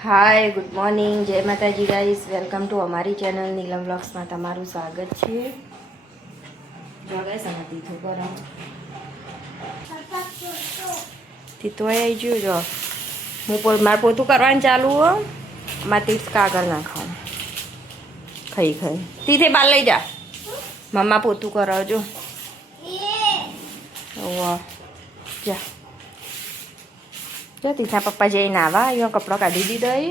Hi good morning, જય માતાજી guys, welcome to અમારી ચેનલ નીલમ વ્લોગ્સમાં તમારું સ્વાગત છે. જો ગાઈસ અમે તીથું કરો તીથું આવી ગયું. જો હું મારે પોતું કરવાનું ચાલુ હો, મારે તીથ કાગળ નાખવાનું ખાઈ તીથે બાર લઈ જા, મમ્મા પોતું કરાવજો. જા જો તીથા પપ્પા જઈને આવા, અહીંયા કપડો કાઢી દીધો. એ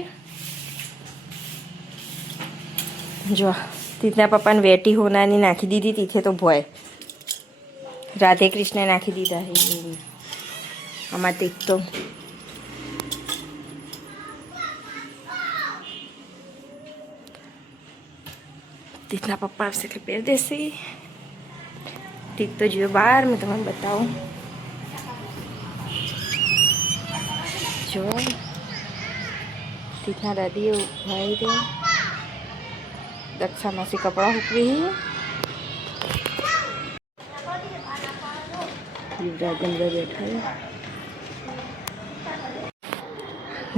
જો તીથના પપ્પાને વેટી હોનાની નાખી દીધી. તીથે તો ભોય રાધે કૃષ્ણે નાખી દીધા. આમાં તીથ તો તીથના પપ્પા આવશે એટલે પહેર દેશે. તીથ તો જોયો બહાર, મેં તમને બતાવું. જો તીથના દાદીએ ભાઈ દે દક્ષા માસી કપડા હુકવી. યુવરાજ અંદર બેઠા.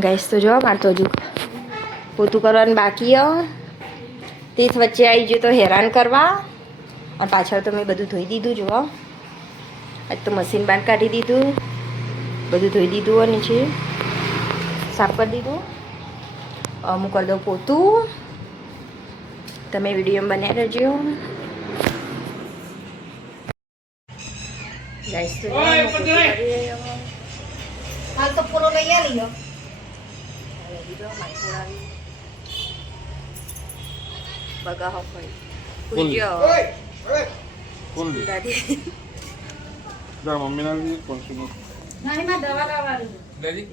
ગાઈસ તો જો મારે તો હજુ પોતું કરવાનું બાકી હો. તીથ વચ્ચે આવી ગયો તો હેરાન કરવા, અને પાછળ તો મેં બધું ધોઈ દીધું. જુઓ આજ તો મશીન બહાર કાઢી દીધું, બધું ધોઈ દીધું હોય નીચે સાફ કરી દીધું. હું કરી દઉં પોતું, તમે વિડીયોમાં બન્યા રહેજો. ગાઈસ તો હાલ તો પૂરો લઈ આવ્યો. બગા હો દાદી જા મમ્મી ના લીધી 500 નો નહીં માં દવા લાવવાની. લેજી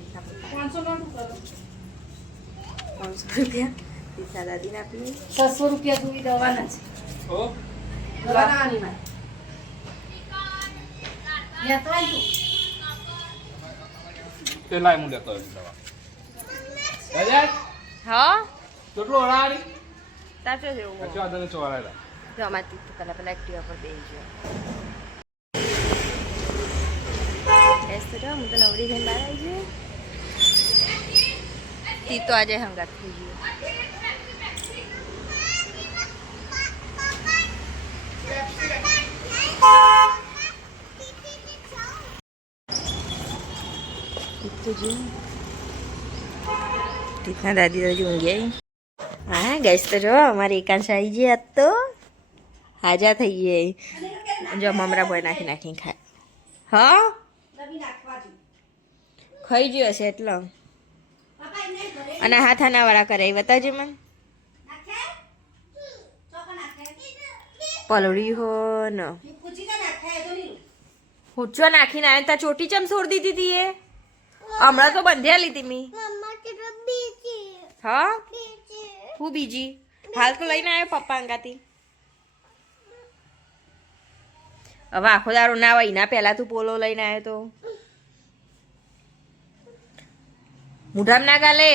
500 નો કરો. 500 રૂપિયા તીથા દાદીને આપી. 600 રૂપિયા સુધી દવાના છે. ઓ દવા લાવવાની માં લેતો આવ તું. તે લાઈ હું લેતો આવી દવા. દાદા હા કેટલો રાડી સાચો છે એવું. અચ્છા આદને ચોરાયલા જો અમારે તીથ પેલા એક્ટિવા પર બેસી ગયો. એસ તો જો હું તો નવરી થઈને બહાર આવી ગઈ. તીથ તો આજે હંગાત થઈ ગયો. તીથના દાદી તો ઊંઘ્યા. હા ગેસ તો જો અમારી એકાંશ આવી ગઈ. આજ તો હાજા થઈ ગઈ. જો મમરા ભોય નાખી નાખીને ખાય. હા ખાઈ ગયો હશે એટલો. અને હાથાના વાળા કરાવી બતાવજે મને. પલળી હો ને હુચો નાખીને આવે ત્યાં ચોટી ચમ છોડી દીધી હતી. એ હમણાં તો બંધ્યા લીધી મી. હા હું બીજી હાલ તો લઈને આવ્યો પપ્પા અંગાથી. હવે આખો દારો ના હોય ના પહેલા તું પોલો લઈને આવ્યો તો મુઢામ ના ગાલે.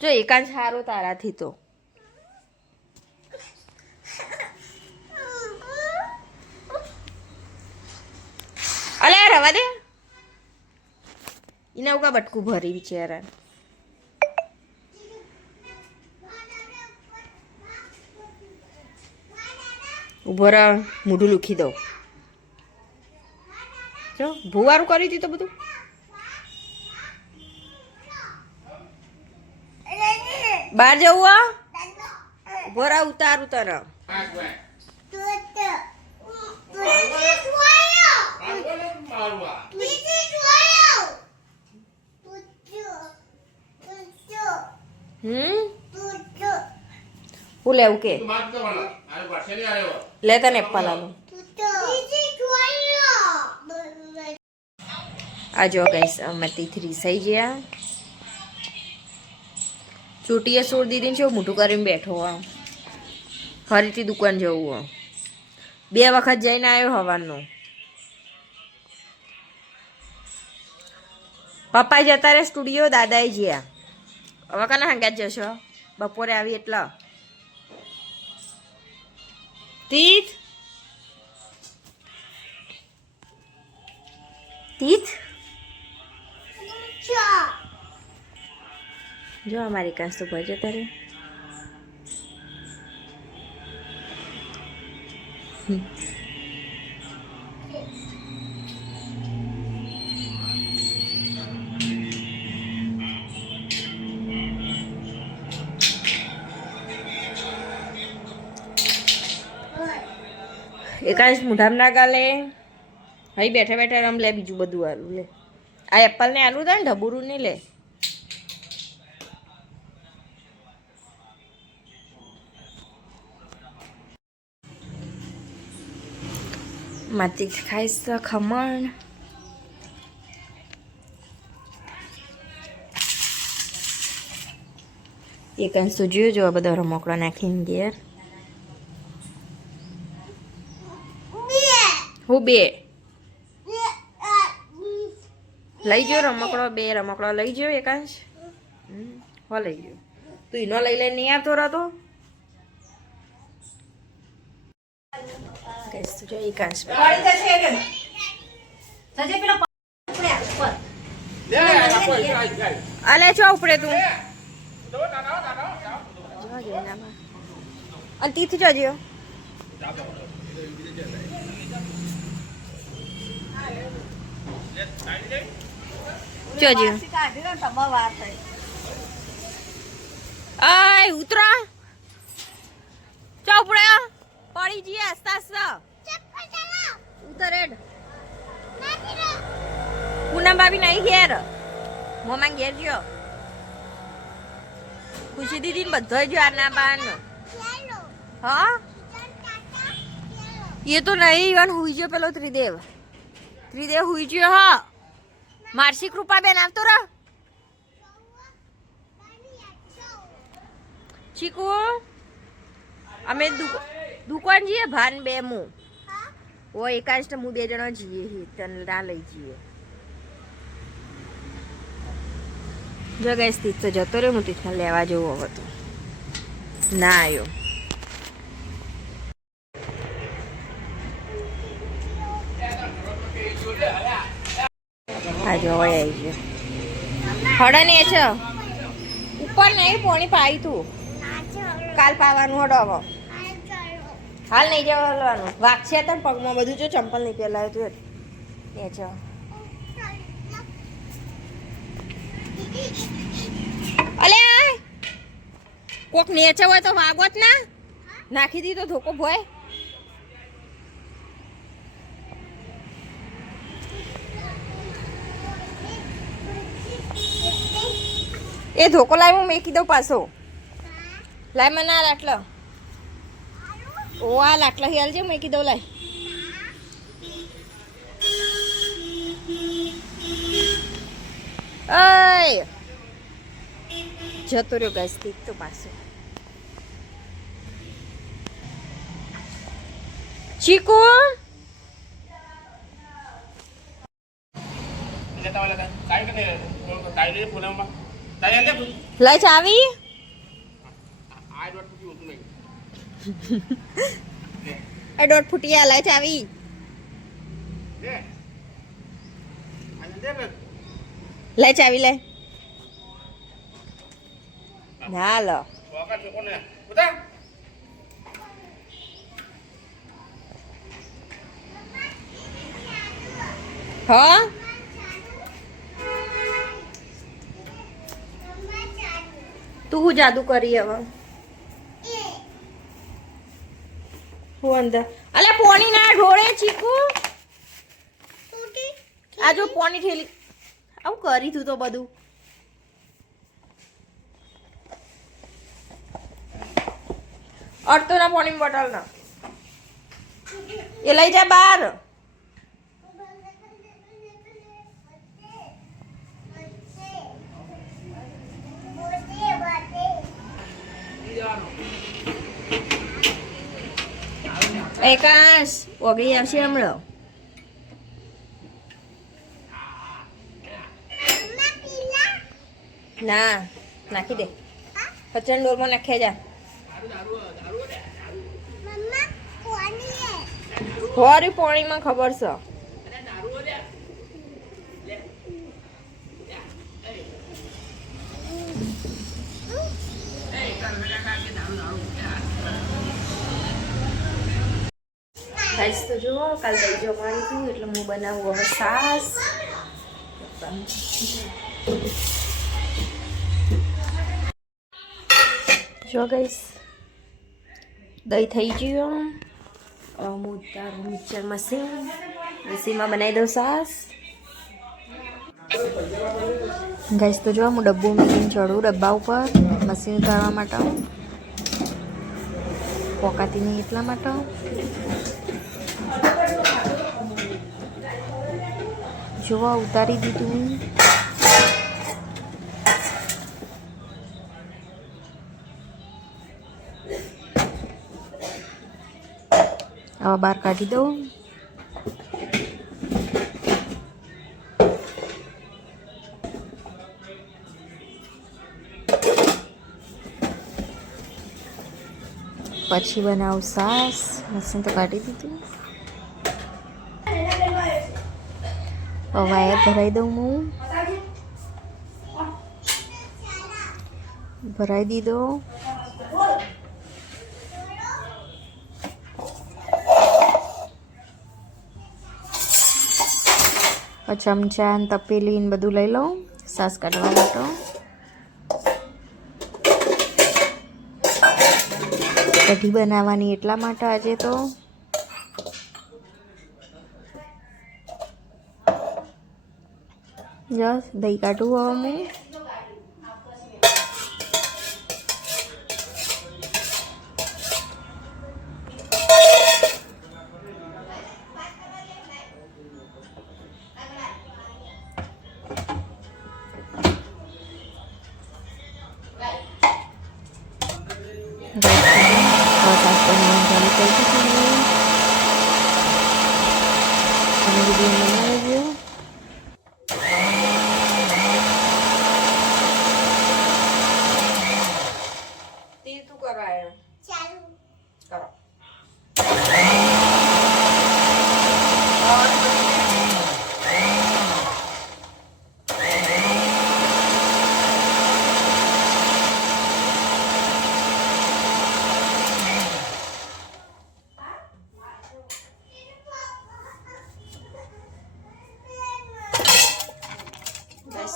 જો એકાંત સારો તારાથી તો અલે રવા દે. એને ઉકા બટકું ભરી બિચારા. ઉભો રહો, મોઢું લૂખી દઉં. જો ભૂવારું કરી હતી તો બધું. બહાર જવું આ ઉભો રહો, ઉતારું તને. હું લેવું કે લે તને એપ્પલ આલું. આ જો ગાઈસ અમે તીથરી સહી ગયા. ચોટીએ છોડ દીધી છે, મોટું કરીને બેઠો. આ ફરીથી દુકાન જવું. 2 વખત જઈને આવ્યો હવાનો. પપ્પા જતા રે સ્ટુડિયો, દાદાએ જ્યાં. હવે કને હંગાત જશો બપોરે આવી એટલે. તીથ તીથ જો અમારી કાંસ તો ભજે તારે એકાંશ મુઢામ ના ગાલે અહીં બેઠા બેઠા રમ લે બીજું બધું આલું લે આ એપલ ને આલું થાય ને ઢબુરું નહીં લે માતી ખાઈશ તો ખમણ એકાંશ તો જોયો જો આ બધા રમકડા નાખીને ઘેર હું બે લઈ ગયો રમકડો બે રમકડો લઈ ગયો એકાંશ હો લઈ ગયો તું એનો લઈ લઈને નહીં આવતો રહેતો જો એકાંશ અલે છો ઉપડે તું અને તીથી જોજો જોજો આય ઉતરા ચોપડે પડી જઈએ આસ્તા આસ્તા ઉતર એડ પૂનમ ભાભી નહીં ઘેર મોમાં ઘેર ગયો ખુશી દીદી ને બધો જ આના બાન હા એ તો નહીં ઈવન હુઈ ગયો પેલો ત્રિદેવ હુઈ ગયો હા મારસી કૃપાબેન આવતો રહ ચીકુ અમે દુકાન જઈએ ભાન બે મુ ઓ એકાંશ હું બે જણા જઈએ તને ના લઈ જઈએ જો ગઈશ તીજ તો જતો રહ્યો હું તીથને લેવા જવું હવે તો ના આવ્યો હા જો હવે આવી ગયો હડે ને છે ઉપર નહીં પોણી પાઈ તું કાલ પાવાનું હડો હવે હાલ નહીં જવા હલવાનું વાગશે તને પગમાં બધું જો ચંપલ નહીં પહેલાય તું એ છે અલે કોક નેચે હોય તો વાગોત ના નાખી દી તો ધોકો ભોય એ ધોકો લાવી હું મેકી દઉં પાછો લાય મને આ લાટલો ઓ આ લાટલો હિયાલ છે મેકી દઉં લાય અય જતો રહ્યો ગાઈસ તીક તો પાછો ચીકુ લઈ ચાવી આ દોઢ ફૂટિયા લઈ ચાવી લઈ ચાવી લે ના લો હા તું હું જાદુ કરી હવે હું અંદર અલે પોણી ના ઢોળે ચીકુ આ જો પોણી ઠેલી આવું કરી તું તો બધું અડતો ના પોણી બોટલ ના એ લઈ જા બહાર એકાશ ઓગળી આવશે હમણાં ના નાખી દે કચરા ડોરમાં નાખ્યા જા હોરી પાણીમાં ખબર છે ગાઈસ તો જુઓ કાલ દહીં જમવાનું હતું એટલે હું બનાવું હવે સાસ. જો ગાઈસ દહીં થઈ ગયું. હું ઉતારું મિક્સર મશીનમાં બનાવી દઉં સાસ. ગાઈસ તો જો હું ડબ્બો મૂકીને ચડું ડબ્બા ઉપર મશીન ઉતારવા માટે પોકાતી નહીં એટલા માટે. જોવા ઉતારી દીધું. હવે બહાર કાઢી દઉં. પછી બનાવું સાસ. મશીન તો કાઢી દીધું. વાયર ભરાઈ દઉં. હું ભરાઈ દીધો. ચમચા ને તપેલી ને બધું લઈ લઉં સાસ કાઢવા માટે. કઢી બનાવવાની એટલા માટે આજે તો. જસ દહીં કાઢું હવે હું.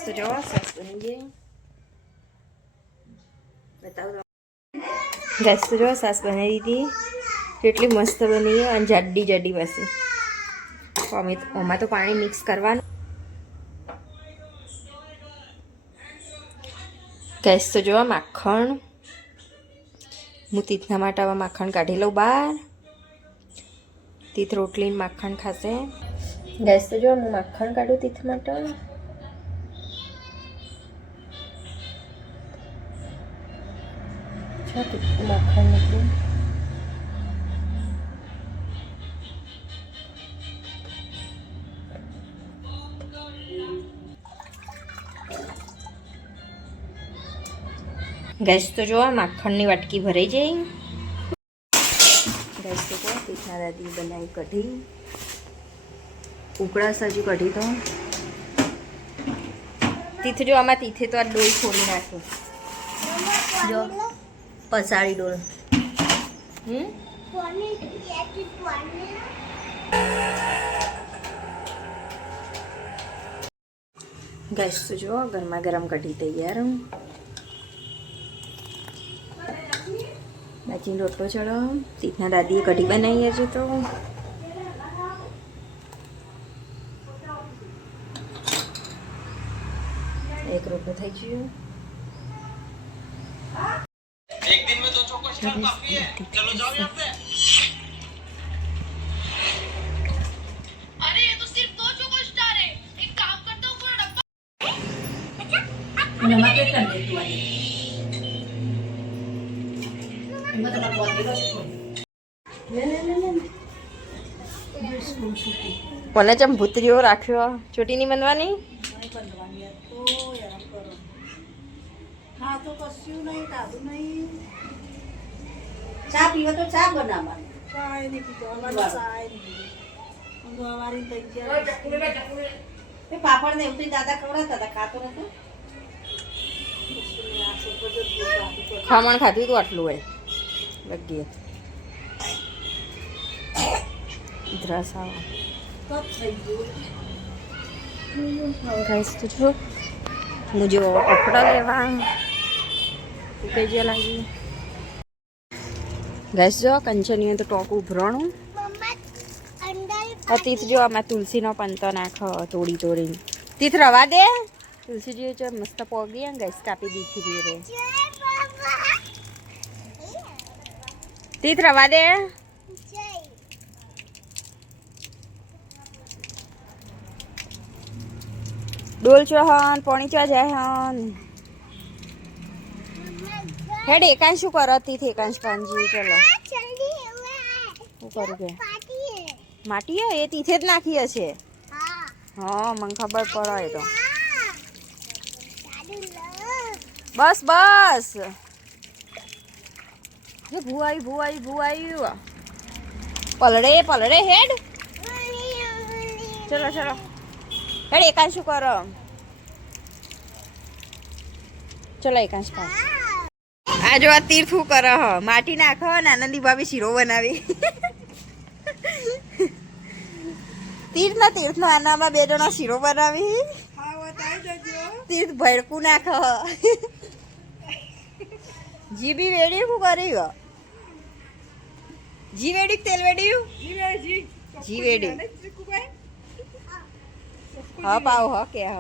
તો જો સાસ બની ગઈ. બતાવો ગેસ તો જો સાસ બનાવી દીધી. કેટલી મસ્ત બની અને જાડી જાડી બસી. આમાં તો પાણી મિક્સ કરવાનું. ગેસ તો જો માખણ. હું તીથના માટે હવે માખણ કાઢી લઉં બહાર. તીથ રોટલી માખણ ખાશે. ગેસ તો જો હું માખણ કાઢું તીથ માટે. માખણ નીકળ્યું. ગેસ તો જો માખણની વાટકી ભરાઈ જાય. ગેસ તો જો તીથના દાદી બનાવી કઢી. ઉકળાશ હજુ કઢી તો તીથ જો આમાં તીથે તો આ ડોલ છોડી નાખ્યું. જો પસાડી ડોલ. ગેસ તો જો ગરમા ગરમ કઢી તૈયાર. નાચીને રોટલો ચડો. તીથના દાદીએ કઢી બનાવી હજુ તો. એક રોટલો થઈ ગયો. एक दिन में 2 चौको स्टार काफी है चलो जाओ यहाँ से अरे ये तो सिर्फ 2 चौको स्टार है एक काम करता हूँ पूरा डब्बा નમક એક કરી દે તું આજે. એમાં તમારે બોલ દેવો છે થોડું. લે. જે સ્કૂલ છૂટી. કોને ચમ ભૂતરીઓ રાખ્યો. ચોટી નહીં બનવાની. નહીં બનવાની યાર તો યાર કરો. હા તો કશું નહીં કાઢું નહીં. ચા પીવો તો ચા બનાવવાની. ચાય નહીં પીતો અમારે ચાય નહીં. અમારી તૈયાર. એ પાપડ ને એવું તો દાદા ખવડાવતા હતા ખાતો નતો. ખમણ ખાધું તું આટલું હોય લગી. દ્રસ આવો કપ થઈ ગયું ગાઈસ તો જો હું જો કપડા લેવા કઈ જે લાગી ગાઈસ જો કંચનીએ તો ટોક ઉભરણું તીથ જો આમાં તુલસીનો પંતો નાખો તોડીને તીથ રવા દે તુલસી જો મસ્ત પોગી ગાઈસ કાપી દીધી રે તીથ રવા દે ડોલ છો હન પોણી ચા જાય હન હેડ એકાંશ શું કરો તીથ એકાંશ કાંજી ચલો શું કરું કે માટી એ તીથે જ નાખી હશે હા મને ખબર પડે તો બસ બસ જે ભૂવાઈ પલડે હેડ ચલો હેડ એકાંશ શું કરો ચલો એકાંશ કાંશ આ જો આ તીર્થ શું કરે હ માટી નાખો ને આનંદી ભાભી શીરો બનાવી તીર્થ નો આનામાં બે જણા શીરો બનાવી તીર્થ ભડકું નાખ જીબી વેડી શું કરી જી વેડી તેલ વેડી જી વેડી હા પાવ હ કે હ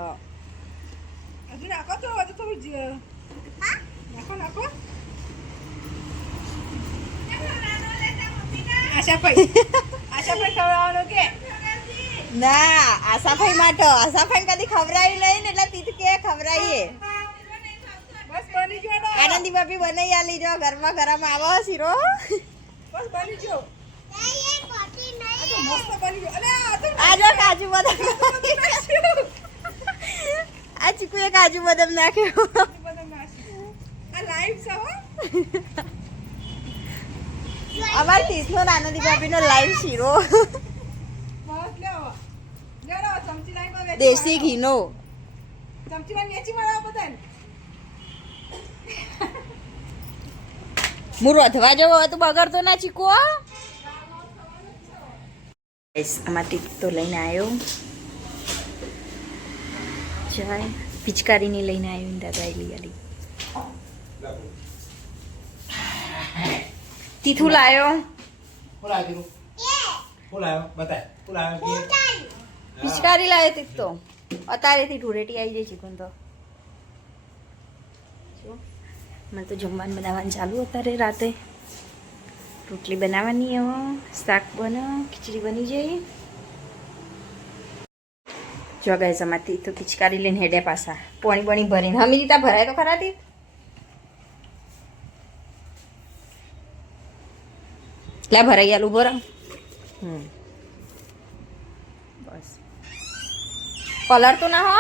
ના આશાભાઈ માટે આશાભાઈ કદી ખવડાવી લઈ ને એટલે તીથ કે ખવડાવીએ આનંદી ભાભી બનાવી આલી જો ઘરમાં ગરમ આવો શીરો આ જો કાજુ બદામ આ ચીકુએ કાજુ બદામ નાખ્યો અમાર તીર્થનો આનંદી ભાભીનો લાઈવ શીરો દેશી ઘીનો હું રોધવા જવો હોય તો બગડતો ના ચીકો આમાં ટીક તો લઈને આવ્યો ચાય પિચકારીની લઈને આવ્યો દાદા લઈ આલી તીથું લાયો પિચકારી લાયો તીથ તો અત્યારેથી ઢૂરેટી આવી જાય ચીકન તો મને તો જમવાનું બનાવવાનું ચાલુ અત્યારે રાતે રોટલી બનાવવાની હવે શાક બનો ખીચડી બની જાય જો ગાઈસ અમારથી તો પિચકારી લઈને હેડે પાછા પોણી ભરીને હમી રીતા ભરાય તો ખરા તી લે ભરાઈ આલું ભરા બસ કલર તો ના હો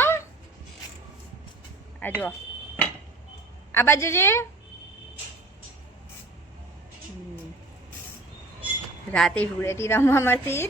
આ જો આ બાજુ જે રાતે ધૂળેટી રમવા મળતી